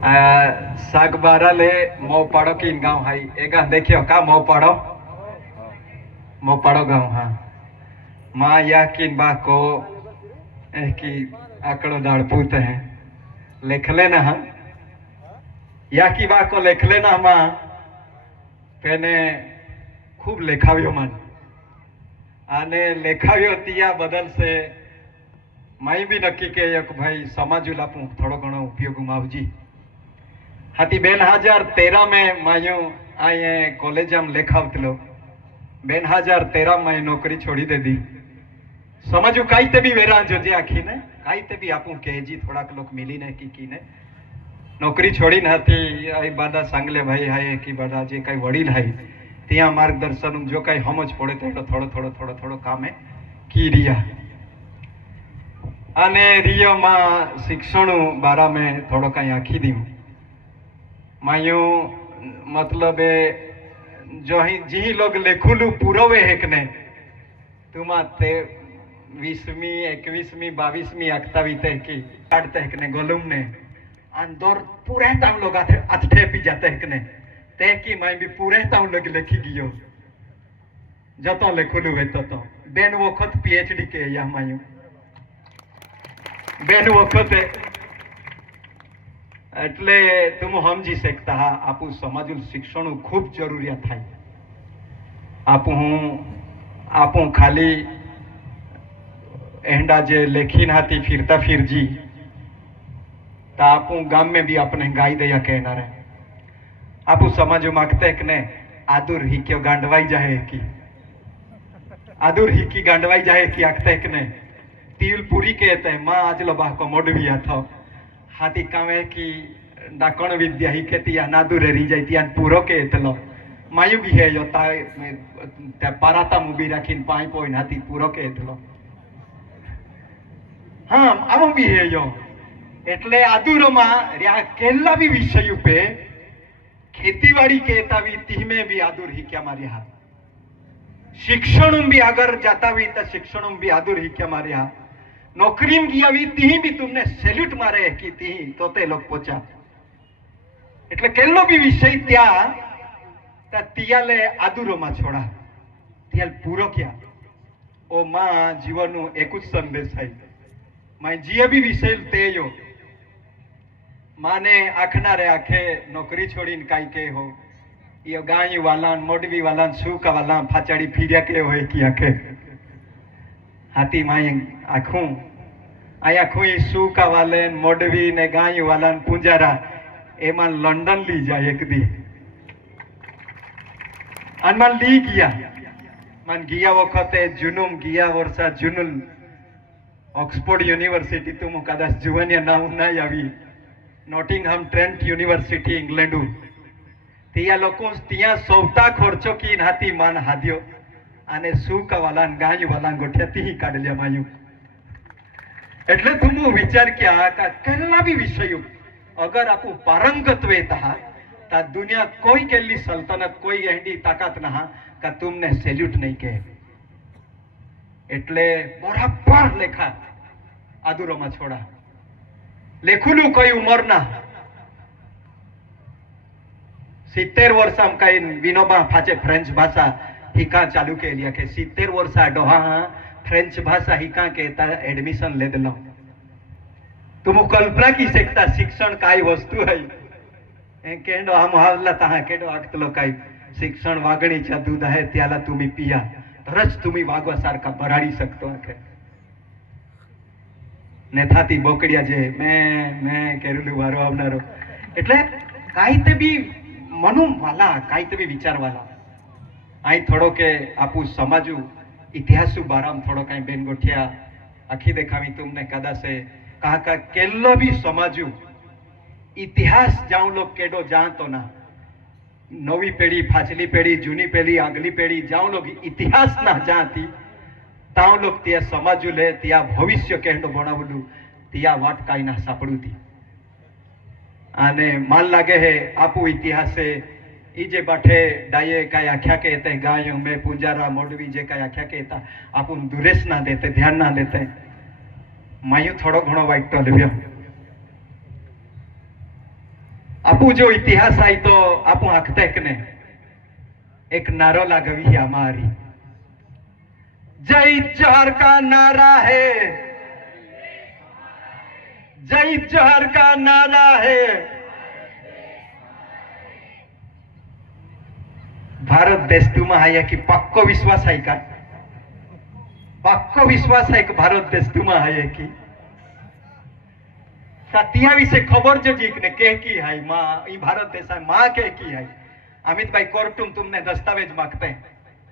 साग बारा ले मो पाड़ो की गाँव हाई एगा देखियो का मो पाड़ो गाँव हाँ माँ या किन बा को की आकड़ो दाड़पूत है लिख लेना हम या की बा को लिख लेना माँ पेने खूब लेखाव्यो मन आने लेखाव्यो तिया बदल से माई भी नक्की के एक भाई समाज लापू थोड़ो घणो उपयोग मावजी हाथी 2013 में मायू आए कॉलेज में लेखावतलो 2013 में नौकरी छोड़ी दे दी समझू कई ते भी वेरा जो जे आखी ने कई ते भी आपू केजी थोड़ा लोग मिली ने की ने नौकरी छोड़ी नती आई बादा सांगले भाई हाय की बादा जे कई वडील हाय त्या मार्गदर्शन जो कई समझ पड़े तो थोड़ो थोड़ो थोड़ो थोड़ो काम है की रिया आने रियो में शिक्षण बारा में थोड़ो कई आखी दी मायू मतलब जो ही जी लोग लेखुलू पुरवे है कने तुमा ते 20મી 21મી 22મી अक्तावी ते की काटते है कने गोलुम ने अंदर पूरे ताम लोग अठे पी जाते है कने ते की माई भी पूरे ताम लोग लिखी गियो जतो लेखुलू है तो बेन वखत पीएचडी के या मायू बेन वखत એટલે તમે સમજી શકતા હા આપું સમાજનું શિક્ષણ ખૂબ જરૂરિયાત થાય આપું ખાલી એંડા જે લેખીન હતી फिरता फिरजी तो आपू गाम में भी अपने गाई दया कहना रहे आपू समाजो मागते कि ने आदुर हिक्यो गांडवाई जाए की आदुर हिक्की गांडवाई जाए की आखते कि ने तिल पूरी कहते माँ आज लो बाह को मोडविया था हाथी कावे की डाकण विद्या ही खेती नादुरे री जाती अन पूरो के तलो मायू भी है यो ता पाराता मुबी राखीन पाई पोइन हाथी पूरो के तलो हाँ आम भी है यो एटले आदुरो मा र्या केला भी विषय पे खेतीवाड़ी कहता भी तीमे भी आदुर ही क्या मारिया शिक्षण भी अगर जाता भी तो शिक्षण भी आदुर ही क्या मारिया नौकरी में गया भी ती भी तुमने सैल्यूट मारे की ती तो ते लोग पहुंचा એટલે કેલો બી વિષય ત્યાં તિયાલે આદુરો માં છોડા तियाल पूरो क्या ओ माँ जीवन एक संदेश है मैं जी भी विषय ते यो माने आखना रे आखे नौकरी छोड़ी कई के हो यो गाय वाला मोडवी वाला सूका वाला फाचाड़ी फिरिया के हो कि आखे हाथी माई आखू आया खुई सूका वाले मोडवी ने गाय वाला पुंजारा एमा लंडन ली जाए एक दी अनमान ली गया मन गया वखते जुनुम गया वर्षा जुनुल ऑक्सफोर्ड यूनिवर्सिटी तुम कदाच जुवनिया नाम नहीं आवी नॉटिंगहम ट्रेंट यूनिवर्सिटी इंग्लैंड तिया लोको तिया सौता खर्चो की नाती मान हाद्यो आने सूका वाला गाय वाला गोठिया ती काढ लिया मायू એટલે તું વિચાર क्या કેટલા भी विषय अगर आप पारंगत था ता दुनिया कोई केली सल्तनत कोई एंडी ताकत ना का तुमने सैल्यूट नहीं के એટલે बराबर लेखा आदुरो में छोड़ा लेखुलू कोई उमर ना 70 वर्ष हम कई विनोबा फाचे फ्रेंच भाषा हिका चालू के लिया के 70 वर्ष डोहा फ्रेंच भाषा हिका के एडमिशन ले दिलो तुम कल्पना की सकता शिक्षण काई वस्तु है केंडो हम हावला तहा केडो आखतलो काई शिक्षण वागणीच्या दूध आहे त्याला तुम्ही पिया तरच तुम्ही वागवा सारखा बराडी सकतो आखे ने थाती बोकड़िया जे मैं केरुलू वारो आवनारो એટલે કાઈ તે બી મનુ વાલા કાઈ તે બી વિચાર વાલા આઈ થોડો કે આપુ સમાજુ ઇતિહાસુ બારામ થોડો કાઈ બેન ગોઠિયા આખી દેખાવી तुमने कदा से कहा का केलो भी समाजू इतिहास जाऊं लोग केडो जान तो ना नवी पेढ़ी फाचली पेढ़ी जूनी पेढ़ी आगली पेढ़ी जाऊं लोग इतिहास ना जानती ताऊ लोग त्या समाजू ले त्या भविष्य केंडो बनावलू त्या वाट काई ना सापड़ू थी आने मान लागे है आपू इतिहास से इजे बाठे डाये काई आख्या के ते गायों में पुंजारा मोडवी जे काई आख्या के ता आपुन दुरेस ना देते ध्यान ना देते मायू थोड़ो घणो वाइटो लेव्यो आपू जो इतिहास आई तो आपू आखते ने एक नारो लागवी हमारी, जय जोहर का नारा है, जय जोहर का नारा है। भारत देश तुम्हा है कि पक्को विश्वास है का? पक्को विश्वास है कि भारत देश तुम्हा है कि सत्या विषय खबर जो जीकने कह की है माँ ई भारत देश है माँ कह की है। अमित भाई कोर्टुम तुमने दस्तावेज मांगते हैं,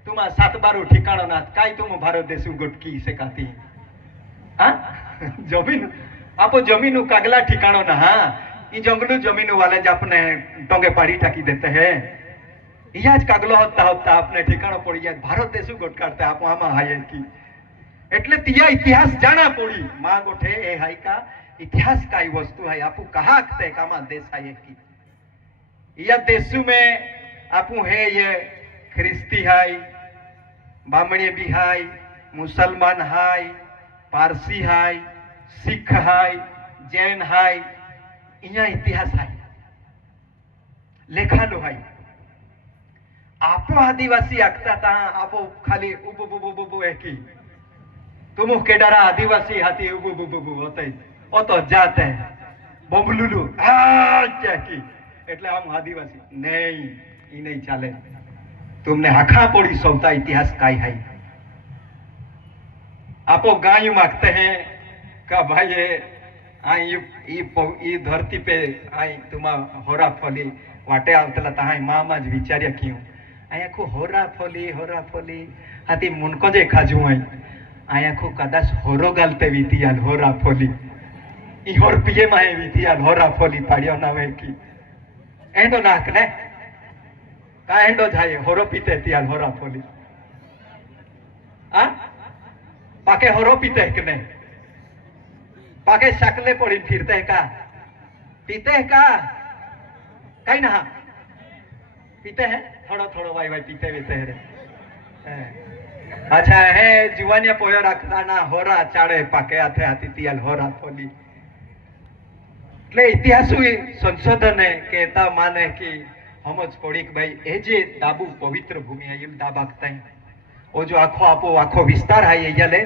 तुम 7 बार ठिकाना ना काई तुम भारत देश गुटकी से कहती जमीन आप जमीन कागला ठिकानो ना। हाँ ये जंगलू जमीन वाले जो अपने टोंगे पाड़ी टाकी देते हैं याज कागलो होता होता अपने ठिकानो पड़ी जाए भारत देश गोट काटते आप आमा हाय की एटले तिया इतिहास जाना पड़ी माँ गोठे ए हाई का इतिहास का ही वस्तु है आपू कहा आखते कामा देश है की या देशु में आपू है ये ख्रिस्ती हाई बामणी भी हाई मुसलमान high Parsi high Sikh high Jain high इया इतिहास हाई लेखा लो हाई आपो आदिवासी आखता था आपो खाली उबु बुबु बुबु है की तुम केडारा आदिवासी हाथी उबु बुबु बुबु होते ओ तो जाते हैं बोमलुलु क्या की એટલે हम आदिवासी नहीं ई नहीं चाले। तुमने हखा पड़ी सौता इतिहास काई है आपो गाय मांगते हैं का भाई ये धरती पे आई तुम होरा फली वाटे आवतला तहाई मामा ज विचार्या क्यों आया को होरा फली हाथी मुनको जे खाजू आई आया को कदाच होरो गालते वीतियाल होरा फली ई होर पिए माए वीतियाल होरा फली पाड़ियो ना वे की एंडो नाक ने का एंडो जाए होरो पीते तियाल होरा फली आ पाके होरो पीते है कि नहीं पाके शकले पड़ी फिरते है का पीते है का कहीं ना पीते हैं थोड़ा थोड़ा वाई वाई पीते वीते है अच्छा है जुवानिया पोयो रखता ना होरा चाड़े पाके आते आती तियाल होरा फली એટલે ઇતિહાસ સંશોધન કહેતા માને कि સમજ પડી કે ભાઈ એ જે દાબુ પવિત્ર ભૂમિ है દાબ આખતા है वो जो आखो आपो आखो विस्तार है ये ले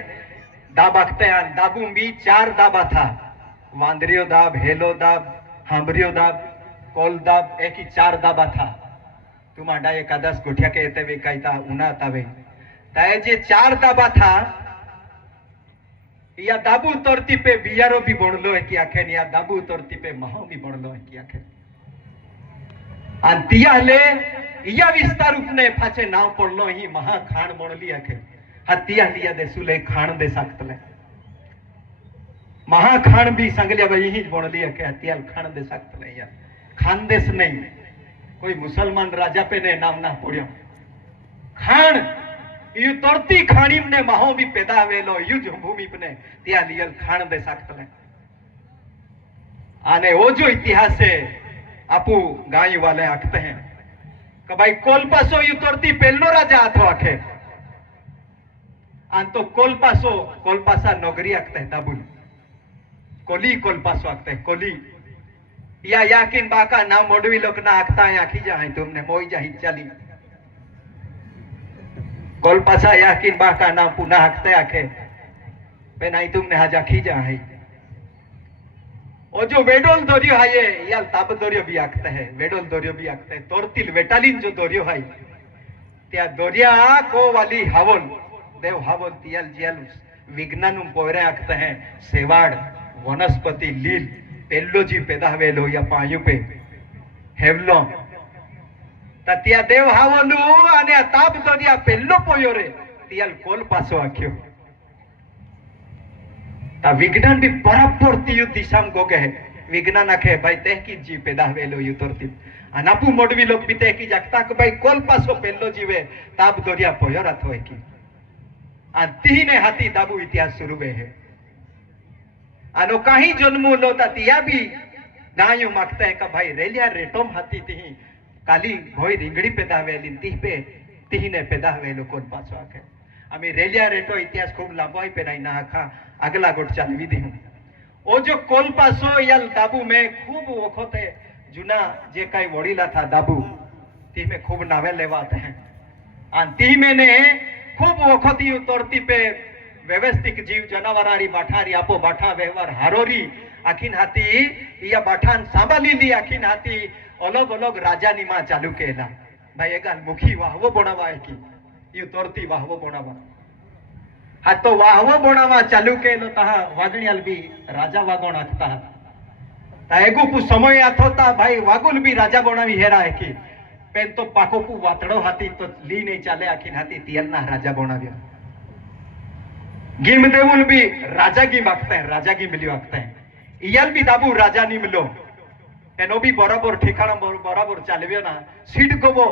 दाब आखते हैं दाबू भी 4 दाबा था वांदरियो दाब हेलो दाब हांबरियो दाब कोल दाब एक ही 4 दाबा था तुम आडा एकादश गोठिया के एते वे काईता उना तावे ताए जे 4 दाबा था या दाबू तोरती पे बियारो भी बढ़लो है कि आखे या दाबू तोरती पे महो भी बढ़लो है कि आखे अंतिया ले या विस्तार उपने फाचे नाव पड़लो ही महा खान बढ़ली आखे हतिया लिया देसुले खान दे सकतले महा खान भी संगलिया भाई ही बढ़ली आखे हतिया खान दे सकतले यार खान देश नहीं कोई मुसलमान राजा पे ने नाम ना पड़ियो खान यू तोरती खाणी ने महो भी पैदा वेलो युज भूमि ने त्या लियल खान दे सकतले आने वो जो इतिहास है आपू गाय वाले आखते हैं कि भाई कोलपासो यू तोरती पहलो राजा आथो आखे आन तो कोलपासा नगरी आखते हैं दाबुल कोली कोलपासो आखते हैं कोली या याकिन बाका नाम मोडवी लोक ना आखता है आखी जा तुमने मोई जा ही चली कोलपासा याकिन बाका नाम पुनः आखते आखे पे नहीं तुमने हाजा खीजा है और जो वेडोल दोरियो है ये याल ताब दोरियो भी आखते हैं वेडोल दोरियो भी आखते हैं तोरतिल वेटालिन जो दोरियो है त्या दोरिया को वाली हावल देव हावल तियल जियल विज्ञान पोरे आखते हैं सेवाड़ वनस्पति लील पेल्लो जी पैदा वेलो या पायु पे हेवलो ततिया देव हावलू आने ताब दोरिया पेल्लो पोयो रे तियल कोल पासो आख्यो ता विज्ञान भी बराबर तियु दिशाम गोगे है विज्ञान आखे भाई तहकी जी पैदा वेलो यु तोरती अनापु मोडवी लोग भी तहकी जागता कि भाई कोल पासो पेल्लो जीवे ताब दोरिया पोयो रात होए की आ तीने हाथी दाबू इतिहास शुरू वे है आनो काही जन्मो लोता तिया भी गायो मागते हैं कि भाई रेलिया रेटोम हाथी तिही काली भोई रिंगड़ी पैदा वेली तीह तीने पैदा वेलो कोन पासो आखे आमी रेलिया रेटो इतिहास खूब लांबोई पे नहीं ना आखा अगला गोट चालवी दी हूं ओ जो कोल पासो या दाबू में खूब वखते जुना जे काही वडीला था दाबू ती में खूब नावे लेवाते हैं आणि ती मैंने खूब वखती उतरती पे व्यवस्थित जीव जनावरारी बाठारी आपो बाठा व्यवहार हारोरी आखीन हाथी या बाठान सांभाली ली आखीन हाथी अलग अलग राजानी मां चालू केला भाई एगान मुखी वाहवो बनावा है की यू तोरती वाहवो बनावा हा तो वाहवो बनावा चालू केलो तहा वागणियाल भी राजा वागोण आखता ता एगु पु समय आथोता भाई वागुल भी राजा बनावी हेरा है की पेन तो पाकोपु वातड़ो हाथी तो ली नहीं चाले आखीन हाथी तियलना राजा बनाव्या गिम देवुल भी राजा गी मागते हैं राजा गी मिलियो आखते हैं इयल भी दाबू राजा नी मिलो एनो भी बराबर ठिकाना बराबर चालव्यो ना सीट गोबो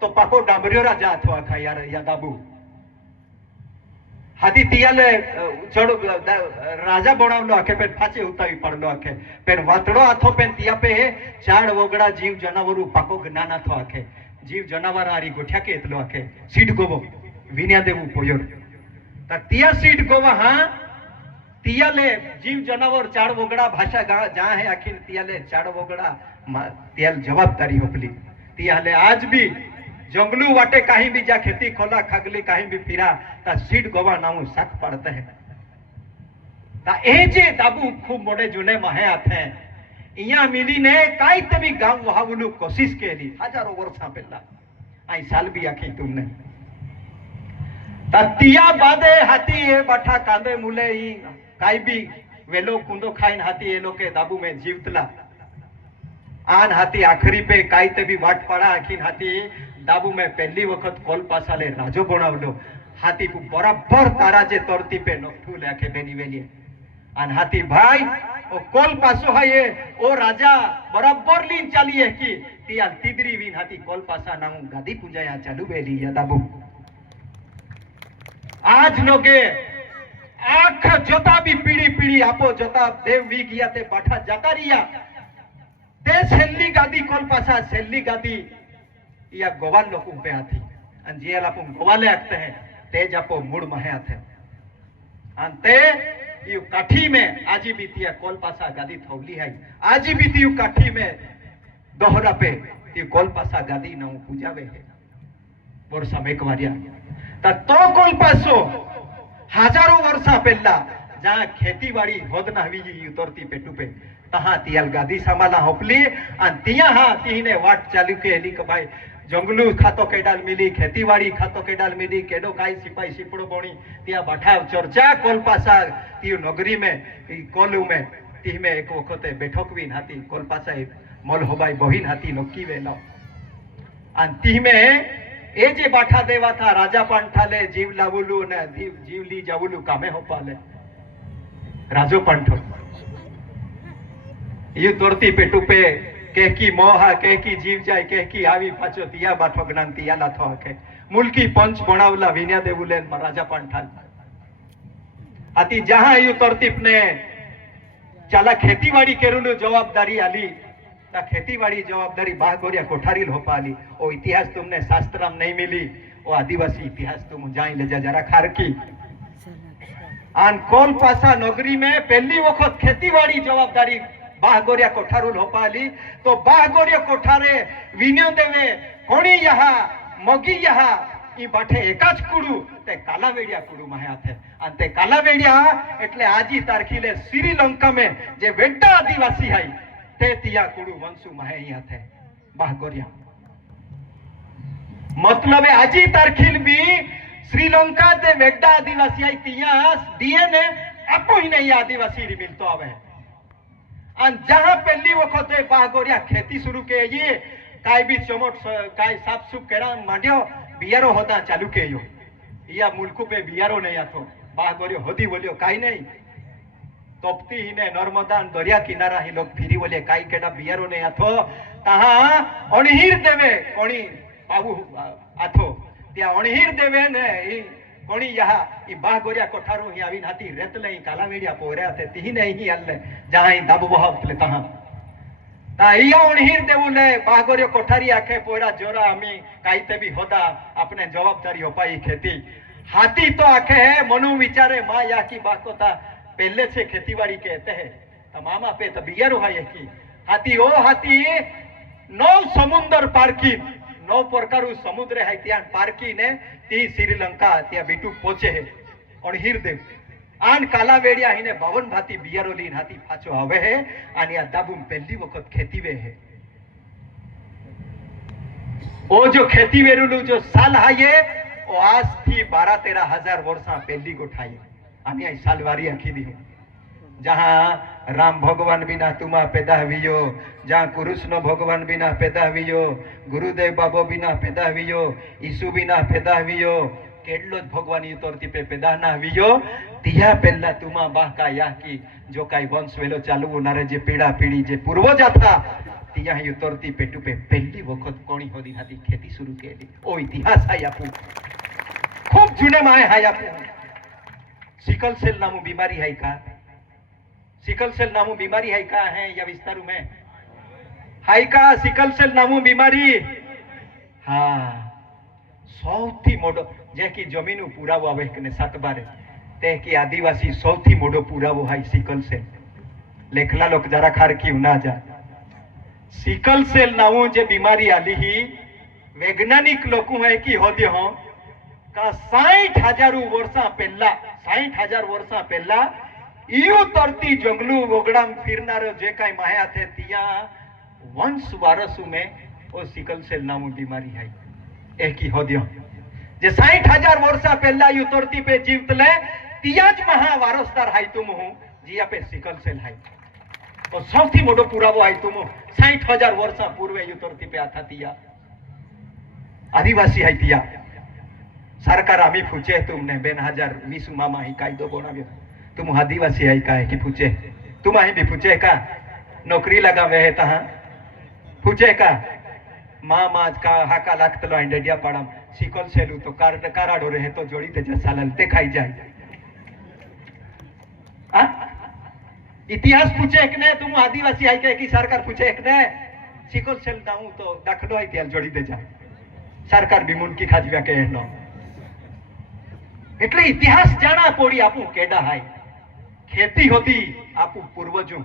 तो पाको डाबरियो राजा अथवा खा यार या दाबू हाथी तियाले चढ़ राजा बनावलो आखे पेन फाचे उतावी पड़लो आखे पेन वातड़ो आथो पेन तिया पे चाड़ वगड़ा जीव जनावरू पाको ज्ञान आथो आखे जीव जनावर आरी गोठ्या के एतलो आखे सीट गोबो विन्या देवू पोयो ता तिया सीट गोवा हां तियाले जीव जनावर चाड़ वगड़ा भाषा जहाँ है आखिर तियाले चाड़ वगड़ा तियाल जवाबदारी होपली तियाले आज भी जंगलू वाटे कहीं भी जा खेती खोला खगली कहीं भी फिरा ता सीट गोवा नामू साख पड़ते हैं ता ए जे दाबू खूब मोड़े जुने महे आथे इया मिली ने काई तभी गांव वहावलू कोशिश केली हजारों वर्षा पहला आई साल भी आखी तुमने ता तिया बादे हाथी ए बाठा कांदे मुले ई काई भी वेलो कुंदो खाइन हाथी ए लोके दाबू में जीवतला आन हाथी आखरी पे काई ते भी वाट पड़ा आखिन हाथी दाबू में पहली वक्त कोल पासाले राजो बनावलो हाथी को बराबर तारा जे तोरती पे नोठू लेके बेनी वेली आन हाथी भाई ओ कोल पासो है ये ओ राजा बराबर लीन चाली है की तिया तिदरी विन हाथी कोल पासा नाऊ गादी पूजाया चालू वेली या दाबू आज लोगे आख जोता भी पीढ़ी पीढ़ी आपो जोता देव वी गया ते बाठा जाता रिया ते सेल्ली गादी कोल पासा सेल्ली गादी या गोवाल लोग पे आती अन जियल आपो गोवाले आते हैं तेज आपो मुड़ महे आते अंते यू काठी में आजी बीतिया कोल पासा गादी थौली है आजी बीती यू काठी में दोहरा पे यू कोल पासा गादी ना पूजावे है वर्षा में कवारिया तो कोल पासो हजारों वर्षा पहला जहाँ खेती बाड़ी होद ना हुई उतरती पेटू पे तहाँ तियाल गादी संभाला होपली अन तिया हाँ तीने वाट चालू के एली के भाई जंगलू खातो केडाल मिली खेती बाड़ी खातो केडाल मिली केडो काई सिपाही सिपड़ो बोणी तिया बाठा चर्चा कोल पासा तियु नगरी में कोलू में ती में एक वखते बैठक भी हाथी कोल पासा मल होबाई बहिन हाथी नक्की वेलो अन ती में ए जे बाठा देवा था राजा पंठाले जीव लावुलू ने जीव ली जावुलू कामे हो पाले राजो पंठो यू तोरती पेटू पे कह की मोहा कह की जीव जाए कह की आवी पाचो तिया बाठो ज्ञान तिया लाथो हके मुल्की पंच बनावला विन्या देवुले राजा पंठाल आती जहां यू तोरतीप ने चला खेतीवाड़ी केरुलू जवाबदारी आली ता खेतीवाड़ी जवाबदारी बागोरिया कोठारी होपाली ओ इतिहास तुमने शास्त्र में नहीं मिली ओ आदिवासी इतिहास तुम जाई ले जा जरा खारकी आन कोल पासा नगरी में पहली वक्त खेतीवाड़ी जवाबदारी बागोरिया कोठारुल होपाली तो बागोरिया कोठारे विन्यो देवे कोणी यहा मोगी यहा ई बाठे एकाच कुडू ते कालावेडिया कुडू माहे आथे अन ते कालावेडिया એટલે આજી તારખીલે શ્રીલંકા में जे वेड्डा आदिवासी है ते तिया कुडू वंशु माहे यहाँ थे बागोरिया मतलब आजी तारखील भी श्रीलंका ते वेड्डा आदिवासी आई तिया डीएनए आपो ही नहीं आदिवासी री मिलतो आवे अन जहां पहली वक्त बागोरिया खेती शुरू के ये काय भी चमट काय साफ सुफ करा मांडियो बियारो होता चालू के यो या मुल्कू पे बियारो नहीं आतो बागोरियो होदी बोलियो काय नहीं तोपती ही ने नर्मदा दरिया किनारा ही लोग फिरी बोले काई केडा बियारो नहीं आथो तहा अणहीर देवे कोणी पावु आथो त्या अणहीर देवे ने ई कोणी यहा ई बागोरिया कोठारो ही आवी नाती रेतले ई कालावेडिया पोरे आते ती नहीं ही अल्ले जहां ई दाबु बहावतले तहा ता इया अणहीर देवुले बागोरिया कोठारी आखे पोरा जोरा आमी काईते भी होदा अपने जवाबदारी होपाई खेती हाथी तो आखे है मनु विचारे मां या की बाको ता पहले से खेतीबाड़ी कहते हैं तमामा पे तबियरो है की हाथी ओ हाथी नौ समुंदर पारकी नौ प्रकार समुद्र है त्या पारकी ने ती श्रीलंका त्या बीटू पहुंचे है और हीरदेव आन काला वेड़िया हिने 52 भाती बियारो लीन हाथी पाछो आवे है आणि आ दाबू पहली वक्त खेती वे है ओ जो खेती वेरुलू जो साल हाये ओ आज थी 12-13 हजार वर्षा पहली गोठाई आमी आई सालवारी आखी दी जहां राम भगवान बिना तुमा पैदा हुईयो जहां कृष्ण भगवान बिना पैदा हुईयो गुरुदेव बाबो बिना पैदा हुईयो ईसु बिना पैदा हुईयो केटलो भगवान युतरती पे पैदा ना हुईयो तिया पहला तुमा बाका या की जो काई वंश वेलो चालू होनारे जे पीड़ा पीढ़ी जे पूर्वज था तिया युतरती पेटू पे पहली वक्त कोणी होदी हाथी खेती शुरू केली ओ इतिहास है आपू खूब जुने माए है आपू सिकल सेल नामू बीमारी है का सिकल सेल नामू बीमारी है का है या विस्तारू में हाई का सिकल सेल नामू बीमारी हाँ सौथी मोटो जे की जमीन पुरावो आवे कने सातबारे ते की आदिवासी सौथी मोटो पुरावो है सिकल सेल लेखला लोग जरा खार की ना जा सिकल सेल नामू जे बीमारी आली ही वैज्ञानिक लोगों है कि होदे हो का 60,000 वर्षा पहला 60,000 वर्षा पहला यू तरती जंगलू वगड़ाम फिरनारो जे काई माया थे तिया वंश वारसु में ओ सिकल सेल नामू बीमारी है एक ही होदियो जे 60,000 वर्षा पहला यू तरती पे जीवतले तियाज महा वारसदार है तुम हूं जिया पे सिकल सेल है और सौथी मोटो पुरावो है तुम 60,000 वर्षा पूर्वे यू तरती पे आता तिया आदिवासी है तिया सरकार आमी पूछे तुमने 2020 मामा ही कायदो बनाव्यो तुम आदिवासी है का है कि पूछे तुम अही भी पूछे का नौकरी लगावे है तहा पूछे का माँ माज का हाका लागतलो इंडिया पाड़म सिकल सेलू तो काराडो रहे तो जोड़ी दे जा सालन ते खाई जाए इतिहास पूछे एक ने तुम आदिवासी है कि सरकार पूछे एक ने सिकल सेल दाऊ तो दाखलो है त्याल जोड़ी दे जा सरकार भी मुनकी खाजव्या के नो એટલે ઇતિહાસ જાણા પોડી આપું કેડા હાય खेती होती आपू पूर्वजों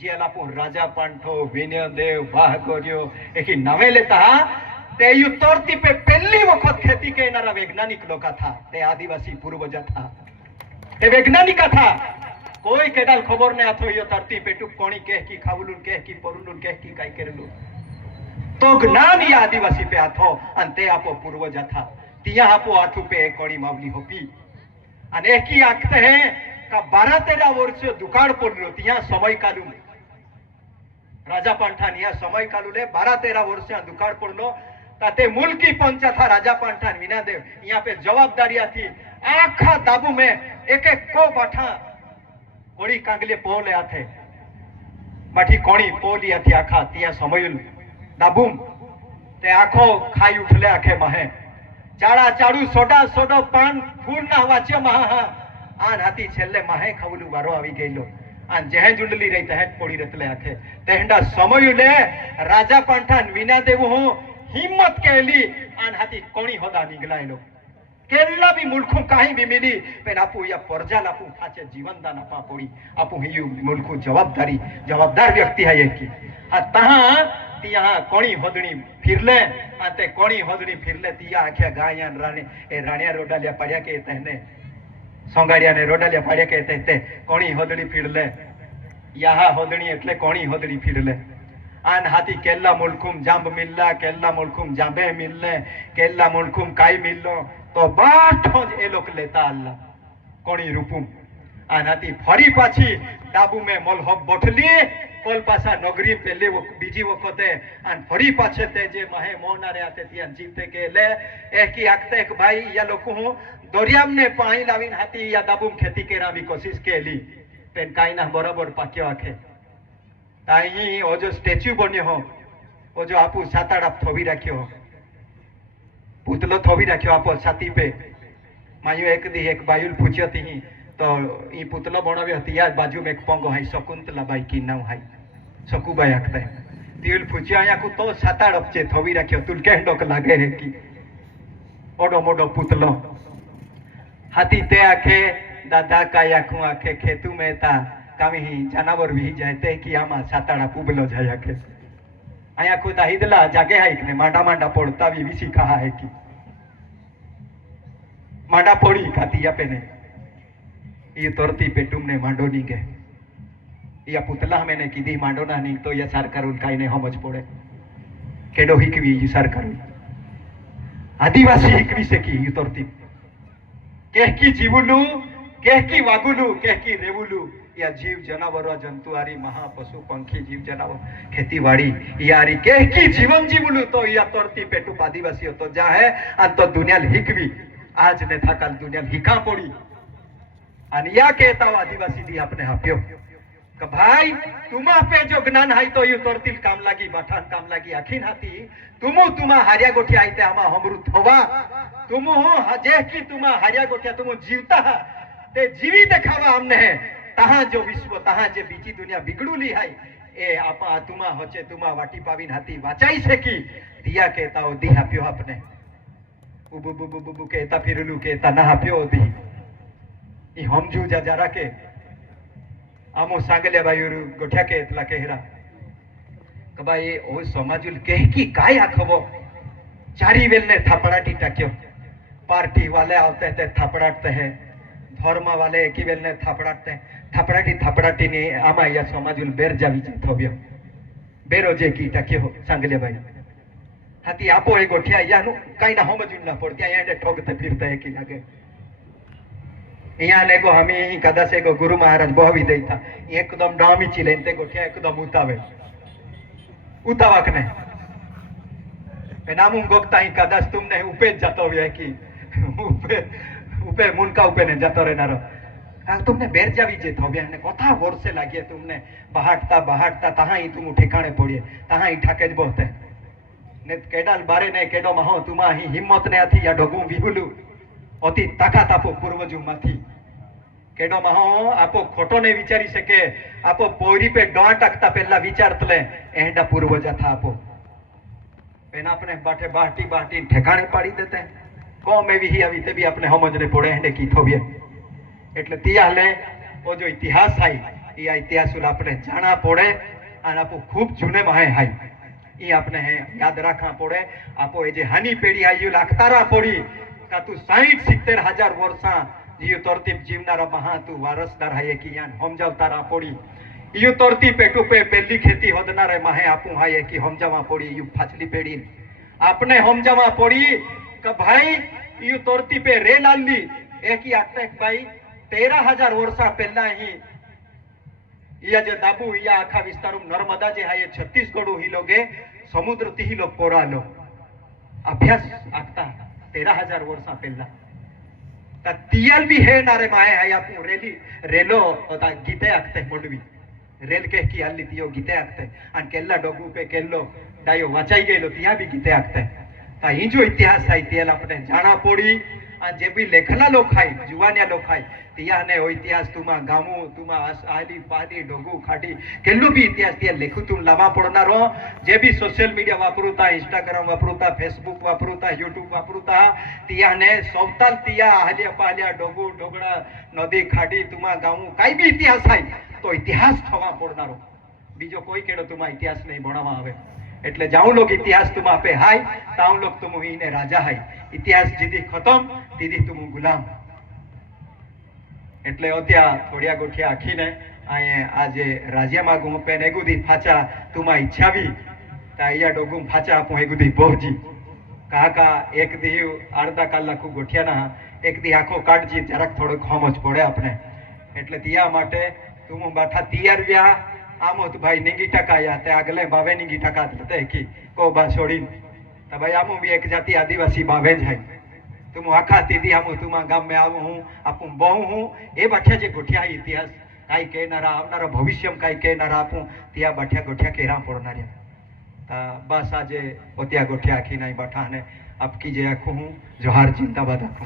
जी आपू राजा पांठो विनय देव बाहगोरियो एक नवे लेता ते युतरती पे पहली वक्त खेती के नारा वैज्ञानिक लोग था ते आदिवासी पूर्वज था ते वैज्ञानिक था कोई केडाल खबर ने आथो यो धरती पे टुक कोणी कह की खावलुन कह की परुलुन कह की काई करेलु तो ज्ञान ये आदिवासी पे आथो अंते आपो पूर्वज था तिया आपो आथु पे कोणी मावली होपी अने की आखते हैं का 12-13 वर्ष दुकाळ पडलो तिया समय कालू राजा पांठान या समय कालू ले 12-13 वर्ष दुकाळ पडलो ताते मुल्की पंचा था राजा पांठान विनादेव यहाँ पे जवाबदारी थी आखा दाबू में एक एक को बाठा कोड़ी कांगले पोले आथे बाठी कोणी पोली आथी आखा तिया समय दाबू ते आखो खाई उठले आखे माहे चाड़ा चाड़ू सोडा सोडो पान फूल ना वाच्यो महा आन हाथी छेल्ले माहे खावलू वारो आवी गयलो आन जेहे जुंडली रही तहे पोड़ी रतले आखे तेहंडा समय ले राजा पांठान विना देव हो हिम्मत केली आन हाथी कोणी होदा निगलायलो केल्ला भी मुल्खू काई भी मिली पेन आपू या परजाल आपू फाचे जीवन दान आपा पोड़ी आपू हियू मुल्खू जवाबदार व्यक्ति है की आ तहा तिया कोणी होदणी फिरले आते कोणी होदणी फिरले तिया आख्या गायान राणे ए राणिया रोडालिया पड्या के तहने सोंगाड़िया ने रोडालिया पड्या के तहते कोणी होदणी फिरले यहा होदणी એટલે कोणी होदणी फिरले आन हाथी केल्ला मुल्कुम जांब मिलला केल्ला मुल्कुम जांबे मिलले केल्ला मुल्कुम काई मिललो तो बाठो ए लोग लेता अल्लाह कोणी रूपुम आन हाथी फरी पाछी दाबू में मलहब बोठली कोल पासा नगरी पहले वो बीजी वखते आन फरी पाछे ते जे माहे मोनारे आते तियान जीते के ले एकी आखते एक भाई या लोको हूं दरियाम ने पानी लावीन हाथी या दाबूम खेती केरा भी कोशिश केली पेन काई ना बराबर पाक्यो आखे ताई ओ जो स्टेच्यू बन्यो हो ओ जो आपू साताड़ा थोवी राख्यो हो पुतलो थोवी राख्यो आपो छाती पे मायो एक दी एक बायुल पूछ्यो थी तो ई पुतलो बनाव्यो हती या बाजू में एक पंगो है शकुंतला बाई की नाम है शकुबाई आखते तिल पूछ्यो आया को तो साताड़ अपचे थोवी राख्यो तुल के डोक लागे है की ओडो मोडो पुतलो हाथी ते आखे दादा का आखू आखे खेतू में ता कामी जानवर भी जाते कि आमा साताड़ा पुबलो जाय आखे आया खुद हिदला जागे हाइक ने मांडा मांडा पोड़ता भी विसी कहा है कि मांडा पोड़ी खाती या पेने ये तोरती पे तुमने मांडो नहीं गए या पुतला मैंने कीधी मांडो ना नहीं तो ये सार करूं काई ने हमज पोड़े केडो हिकवी ये सार करूं आदिवासी हिकवी से की ये तोरती केहकी जीवुलू केहकी वागुलू केहकी रेवुलू या जीव जनावर जंतुआरी महा पशु पंखी जीव जनावर खेतीवाड़ी यारी केहकी जीवन जीवुलू तो या तोरती पेटू आदिवासी हो तो जा है अन तो दुनिया हिकवी आज ने था कल दुनिया हिका पड़ी आणि या कहता आदिवासी दी आपने हाप्यो कि भाई तुमा पे जो ज्ञान है तो यू तोरतील काम लागी बाठान काम लागी आखीन हाती तुमा हारिया गोठी आईते आमा हमरु थवा तुमु जे की तुमा हारिया गोठिया तुमु जीवता ते जीवी देखावा हमने है तहा जो विश्व तहा जे बीजी दुनिया बिगड़ूली है ए आपा तुमा होचे तुमा वाटी पावीन हाती वाचाई से की दिया कहता ओ दी हाप्यो आपने उबु बुबु बुबु कहता फिरलू कहता ना हाप्यो ओ दी ई हमजू जा जरा के आमो सांगले भाई गोठ्या के इतला केहरा कि भाई ओ समाजुल कह की काय आखबो चारी वेल ने थापड़ाटी टाक्यो पार्टी वाले आवते थे थापड़ाटते हैं धर्म वाले एकी वेल ने थापड़ाटते थापड़ाटी ने आमा या समाजुल बेर जावी जे थोब्यो बेरो जे की टाक्यो सांगले भाई हाथी आपो ए गोठ्या यानु काई ना हमजुन ना पड़ती या ठोकते फिरते है की लागे यहाँ ने को हमें कदा से को गुरु महाराज बहुवी देता एकदम डामी चिले ते गोठिया एकदम उतावक ने नाम गोगता ही कदा तुमने उपे जातो है कि उपे मुनका उपे ने जातो रे नारो तुमने बेर जावी जे थो ने कोथा वर्षे लागे तुमने बहाटता तहा ही तुम ठिकाणे पड़िए तहा ही ठाकेज बोते ने केडाल बारे ने केडो महो तुमा ही हिम्मत ने अथी या डोगू विहुलू अति ताकात आपो पूर्वजू माथी केडो महो आपो खोटो ने विचारी सके आपो पोरी पे डों टकता पहला विचारतले एंडा पूर्वजा था आपो एना अपने बाटे बाटी ठेकाणे पाड़ी देते को में भी आवी ते भी अपने समझने पड़े एंडे की थोबिए એટલે तियाले ओ जो इतिहास है ये इतिहास अपने जाना पड़े और आपो खूब जूने माहे है ये अपने है याद रखा पड़े आपो ए जे हानी पेढ़ी आई यू लागतारा पड़ी का तू 60-70 हजार वर्षा यू तोरतीप जीवनारा महा तू वारसदार है कि यान हम जावतारा पड़ी यू तोरती पेटू पे पहली खेती होदनारे माहे आपू है कि हम जावा पड़ी यू फाचली पेढ़ी आपने हम जावा पड़ी का भाई यू तोरती पे रेल आली एक ही आते भाई 13,000 वर्षा पहला ही या जे दाबू या आखा विस्तार नर्मदा जे है छत्तीसगढ़ ही लोगे समुद्र ती लोग पोरा लो अभ्यास आखता 13,000 वर्षा पहला ता तियल भी है नारे माए है आपू रेलो ता गीते आखते मोडवी रेल के की हल्ली तियो गीते आखते अन केल्ला डोगू पे केल्लो दायो वाचाई गेलो तिया भी गीते आखते ता ई जो इतिहास है तियल अपने जाना पड़ी आ जे भी लेखला लोग खाई जुवानिया लोग खाई तिया ने ओ इतिहास तुमा गामू तुमा आली पादी डोगू खाटी केल्लो भी इतिहास तिया लेखू तुम लावा पड़नारो जे भी सोशल मीडिया वापरुता इंस्टाग्राम वापरुता फेसबुक वापरुता यूट्यूब वापरुता तिया ने सौताल तिया आलिया पालिया डोगू डोगड़ा नदी खाटी तुमा गामू काई भी इतिहास है तो इतिहास थवा पड़नारो बीजो कोई केड़ो तुमा इतिहास नहीं भणावा आवे એટલે જાઉં લોગ ઇતિહાસ तुम आपे हाय ताऊ लोग तुम ही ने राजा हाय इतिहास जीदी खत्म दीदी तुम गुलाम એટલે ઓત્યા થોડિયા ગોઠિયા આખીને આયે આજે રાજ્યમાં ગુંપે ને ગુદી ફાચા તુમા ઈચ્છાવી તા અહીંયા ડોગું ફાચા આપું એગુદી પહોંચી કાકા એક દી અડધા કલાકુ ગોઠિયાના એક દી આખો કાઢજી જરાક થોડો ખોમજ પડે આપણે એટલે තිયા માટે તુમ બાઠા તૈયાર વ્યા आमो तो भाई निंगी टका या ते अगले बावे निंगी टका देते कि को बा छोड़ी तो भाई आमो भी एक जाति आदिवासी बावे है तुम आखा दीदी आमो तुमा गाम में आवो हूँ आपू बहु हूँ ए बाठिया जे गोठिया इतिहास काई कहनारा आवनारा भविष्य काई कहनारा आपू तिया बाठिया गोठिया केरा पड़नारिया ता बस आजे ओतिया गोठिया आखी नहीं बाठा ने आपकी जे आखू हूँ जोहार जिंदाबाद आखू।